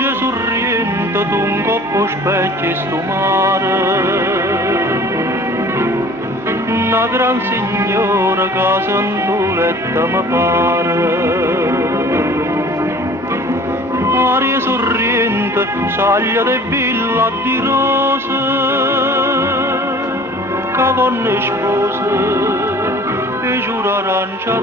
Già sorriente d'un coppo specchio e sto mare, una gran signora che santoletta mi pare. Aria sorriente, saglia de villa di rose, cavonne spose, e giura arancia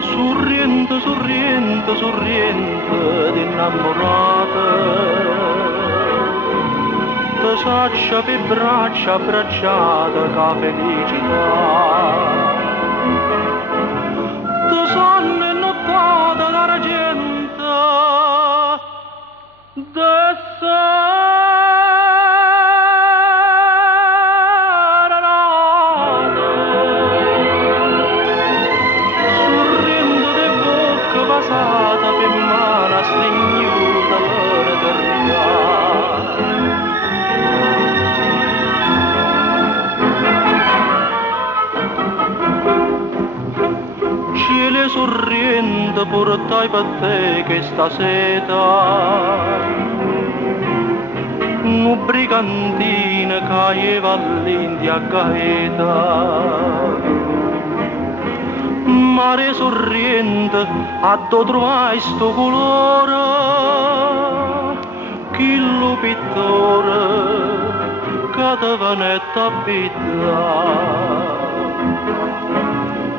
sorriente, sorriente, sorriente d'innamorata, te saccia per braccia abbracciata ca felicità, te sonno nottata d'argento de passata per mano stringnuta l'eternità. Cielo sorriente portai per te che sta seta, nu brigantina caeva all'India gaeta. Mare sorriente, a do trovai sto colore, chi lo pittore, che te venette a pittare.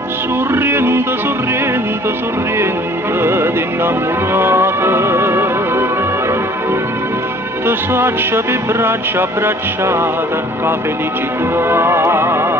Sorriente, sorriente, sorriente d'innamorata, te saccia per braccia abbracciata, che felicità.